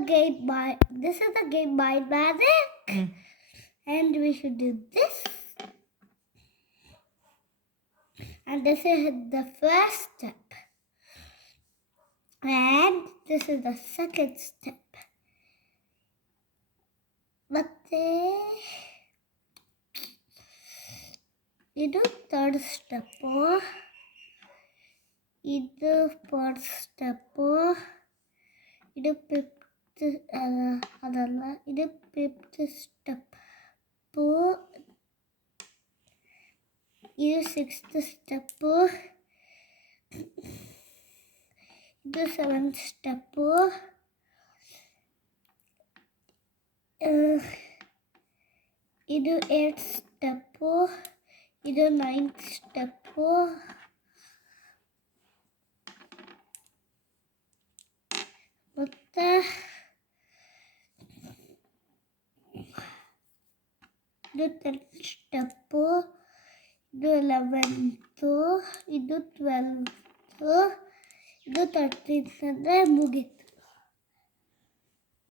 This is the game Mind Magic. And we should do this. And this is the first step. And this is the second step. ಮತ್ತೆ ಇದು third step, ಇದು fourth step, ಇದು fifth ಅದಲ್ಲ, ಇದು fifth step, ಇದು sixth step, ಇದು seventh step, ಇದು eight step, ಇದು ನೈನ್ತ್ ಸ್ಟೆಪ್ಪು, ಮತ್ತು ಇದು 10th ಸ್ಟೆಪ್ಪು, ಇದು 11th, ಇದು 12th, ಇದು 13th ಅಂದರೆ ಮುಗೀತು.